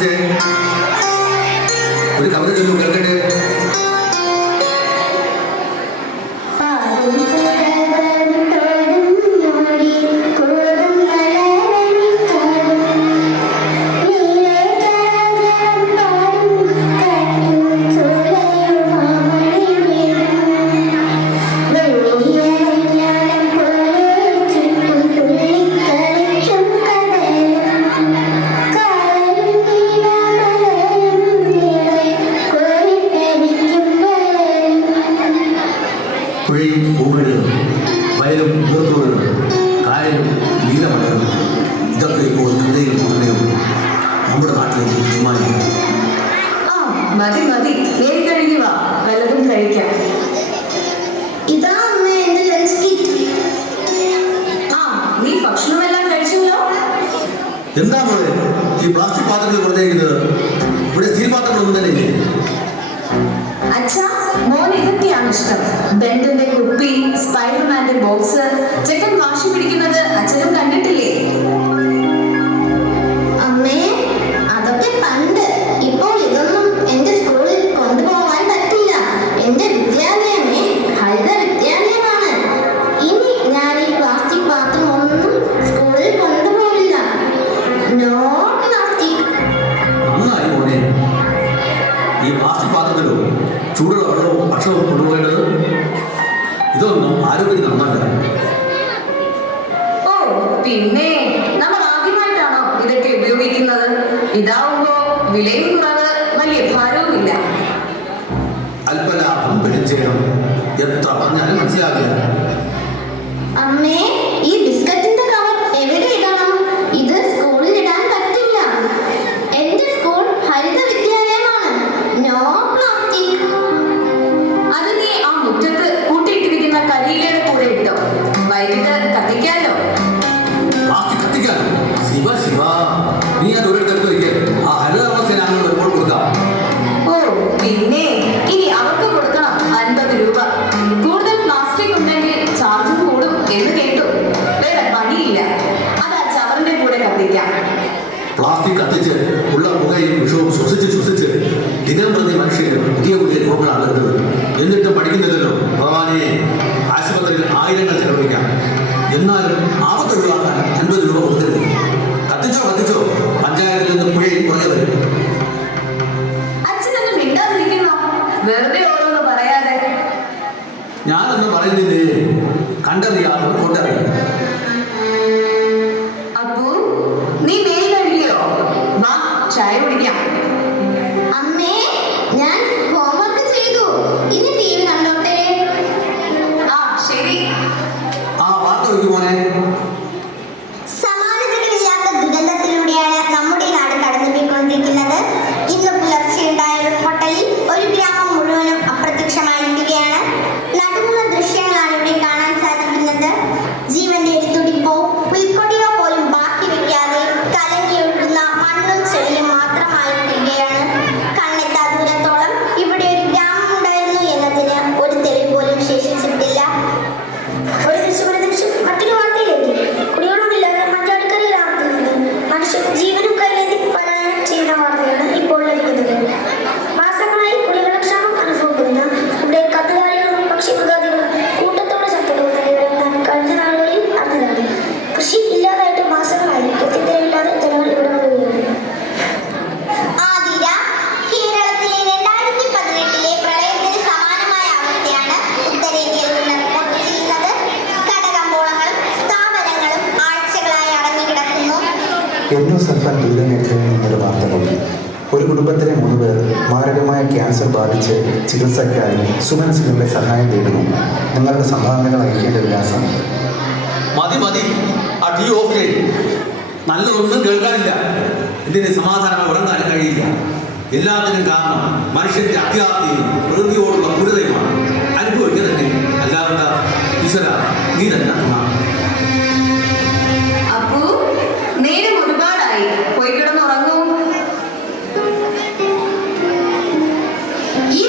വിളിച്ചേ. ഒരു കവിത ചൊല്ലു കേൾക്കട്ടെ. പുഴയും പൂമഴുകും, വയലും ഉയർത്തുവരും, കായലും നീലമലകളും, ഇതൊക്കെ ഇപ്പോൾ ഹൃദയം ഹൃദയം നമ്മുടെ നാട്ടിലേക്ക് തീരുമാനിക്കും. മതി മതി, നേരി കഴിയുക, വല്ലതും കഴിക്കാം. ഇതാ അമ്മ എന്റെ ലഞ്ച് കിറ്റ്. നീ ഭക്ഷണമെല്ലാം കഴിച്ചല്ലോ. എന്താ പോലെ ഈ പ്ലാസ്റ്റിക് പാത്രങ്ങൾ കൊടുത്തേക്കുന്നത്? ഇവിടെ സ്റ്റീൽ പാത്രങ്ങളൊന്നും തന്നെ ഇല്ലേ? അച്ഛാ, മോൻ ഇതൊക്കെയാണ് ഇഷ്ടം. ബെന്റിന്റെ കുപ്പി, സ്പൈഡർമാന്റെ ബോക്സ്. ചെക്കൻ വാശി പിടിക്കുന്നത് അച്ഛനും കണ്ടിട്ടില്ലേ? അമ്മേ, അതൊക്കെ പണ്ട്. ഇപ്പോൾ ഇതൊന്നും എന്റെ സ്കൂളിൽ കൊണ്ടുപോകാൻ പറ്റില്ല. എന്റെ വിദ്യാലയമേ ഹരിത വിദ്യാലയമാണ്. ഇനി ഞാൻ ഈ പ്ലാസ്റ്റിക് പാത്രം ഒന്നും സ്കൂളിൽ കൊണ്ടുപോകില്ല. No plastic. നന്നായി മോനെ. ഈ പ്ലാസ്റ്റിക് പാത്രത്തിലോ ചൂടുള്ള വെള്ളവും ഭക്ഷണവും കൊണ്ടുപോകേണ്ടത് ഇതൊന്നും ആരോഗ്യത്തിന് നന്നല്ല. ഓ പിന്നെ, നമ്മൾ ആദ്യമായിട്ടാണോ ഇതൊക്കെ ഉപയോഗിക്കുന്നത്? ഇതാവുമ്പോ വിലയും കുറവ്, വലിയ ഭാരവും ഇല്ല. അല്പലാഭം പിടിച്ചേണം, എത്ര പറഞ്ഞാലും മനസ്സിലാകില്ല. അമ്മേ, ഈ ബിസ്ക്കറ്റിന്റെ കവർ എവിടെ ഇടണം? ഇത് സ്കൂളിൽ ഇടാൻ പറ്റില്ല. എന്റെ സ്കൂൾ ഹരിത വിദ്യാലയമാണ്. No plastic. അത് നീ ആ മുറ്റത്ത് കൂട്ടിയിട്ടിരിക്കുന്ന കരിയിലയുടെ കൂടെ ഇട്ടോ. വൈകിട്ട് കത്തിക്കാലോ. പ്ലാസ്റ്റിക് കത്തിക്കാൻ ശിവ ശിവ, നീ അത് ഒരിടത്ത് വയ്ക്കേ. ആ ഹരിതകർമ്മസേനാംഗങ്ങൾ റിപ്പോർട്ട് കൊടുക്കാം. ഓ പിന്നെ, ഇനി അവർക്ക് കൊടുക്കണം 50 രൂപ. കൂടുതൽ പ്ലാസ്റ്റിക് ഉണ്ടെങ്കിൽ ചാർജും കൂടും എന്ന് കേട്ടു. വേറെ പണിയില്ല, അത് ആ ചവറിന്റെ കൂടെ കത്തിക്കാം. പ്ലാസ്റ്റിക് കത്തിച്ച് ഉള്ള പുകയും വിഷവും ശ്വസിച്ച് ദിനം പ്രതി മനുഷ്യർ പുതിയ പുതിയ രോഗങ്ങളാണ് വരുന്നത്. എന്നിട്ടും പഠിക്കുന്നില്ലല്ലോ ഭഗവാനെ. ആശുപത്രിയിൽ ആയിരങ്ങൾ ചെലവഴിക്കാം, എന്നാലും ആപത്ത് ഒഴിവാക്കാൻ 50 രൂപ കൊടുക്കരുത്. കത്തിച്ചോ, പഞ്ചായത്തിൽ നിന്ന് പുഴയും കുറഞ്ഞു വരും. അച്ഛനൊന്നും മിണ്ടാതിരിക്കുന്നോ? വെറുതെ ഓരോന്ന് പറയാതെ. ഞാനൊന്നും പറയുന്നില്ലേ, കണ്ടറിയാതെ കൊണ്ടറിയാം. അപ്പു, നീ മേൽ കഴുകിയോ? വാ, ചായ കുടിക്കാം. അമ്മേ, ഞാൻ ഹോംവർക്ക് ചെയ്തു. ഇനി ടി വി കണ്ടോട്ടെ. ശരി. വാർത്ത വയ്ക്കും മോനെ. സമാനതകളില്ലാത്ത ദുരന്തത്തിലൂടെയാണ് നമ്മുടെ നാട് കടന്നുപോയിക്കൊണ്ടിരിക്കുന്നത്. ഇന്ന് പുലർച്ചെയുണ്ടായ ഉരുൾപൊട്ടലിൽ ഒരു ഗ്രാമം മുഴുവനും അപ്രത്യക്ഷമായിരിക്കുകയാണ്. നടുങ്ങുന്ന ദൃശ്യങ്ങളാണ് ഇവിടെ കാണാൻ സാധിക്കുന്നത്. ജീവന്റെ ഒരു തുടിപ്പോ പുൽക്കൊടിയോ പോലും ബാക്കി വെക്കാതെ കലങ്ങിയൊഴുകുന്ന മണ്ണും ചെളിയും മാത്രമായിരിക്കുകയാണ്. കണ്ണെത്താ ദൂരത്തോളം ഇവിടെ ഒരു ഗ്രാമം ഉണ്ടായിരുന്നു എന്നതിന് ഒരു തെളിവ് പോലും ശേഷിച്ചിട്ടില്ല. മറ്റൊരു വാർത്തയിലേക്ക്. കുടിവെള്ളമില്ലാതെ മറ്റാൾക്കാർ ഗ്രാമത്തിൽ നിന്ന് മനുഷ്യർ ജീവനും കൈലേന്തി പലായനം ചെയ്യുന്ന വാർത്തയാണ് ഇപ്പോൾ ലഭിക്കുന്നത്. മാസങ്ങളായി കുടിവെള്ളക്ഷാമം അനുഭവപ്പെടുന്ന ഇവിടെ കന്നുകാലികളും പക്ഷിമൃഗാദികളും കൂട്ടത്തോടെ ചത്തുപോകുന്ന വിവരം ഞാൻ കഴിഞ്ഞ നാളുകളിൽ അറിഞ്ഞതാണ്. കൃഷി ഇല്ലാതായിട്ട് മാസങ്ങളായി കൃത്യത്തിലില്ലാതെ ജനങ്ങൾ ഇവിടെ മുഴുകയാണ്. കേരളത്തിലെ 2018 പ്രളയത്തിന് സമാനമായ അവസ്ഥയാണ് ഉത്തരേന്ത്യയിൽ നിന്ന് റിപ്പോർട്ട് ചെയ്യുന്നത്. കടകമ്പോളങ്ങളും സ്ഥാപനങ്ങളും ആഴ്ചകളായി അടഞ്ഞുകിടക്കുന്നു. എൻഡോസൾഫാൻ ദുരിതമേഖലയിൽ നിന്നൊരു വാർത്ത കൂടി. ഒരു കുടുംബത്തിലെ 3 പേർ മാരകമായ ക്യാൻസർ ബാധിച്ച് ചികിത്സയ്ക്കായി സുമനസുകളുടെ സഹായം തേടുന്നു. നിങ്ങളുടെ സംഭാവനകൾ അയക്കേണ്ട വിലാസം. മതി, ആ ടീ ഓഫ് ചെയ്യും. നല്ലതൊന്നും കേൾക്കാനില്ല. ഇതിന് സമാധാനമായി ഉറങ്ങാനും കഴിയില്ല. എല്ലാത്തിനും കാരണം മനുഷ്യന്റെ അത്യാർത്ഥിയും പ്രകൃതിയോടുള്ള ക്രൂരതയുമാണ്. അനുഭവിക്കുക തന്നെ, അല്ലാതെ ഈശ്വര നീ തന്നെ. അപ്പു, നേരം ഒരുപാടായി, പോയി കിടന്നുറങ്ങൂ. ഈ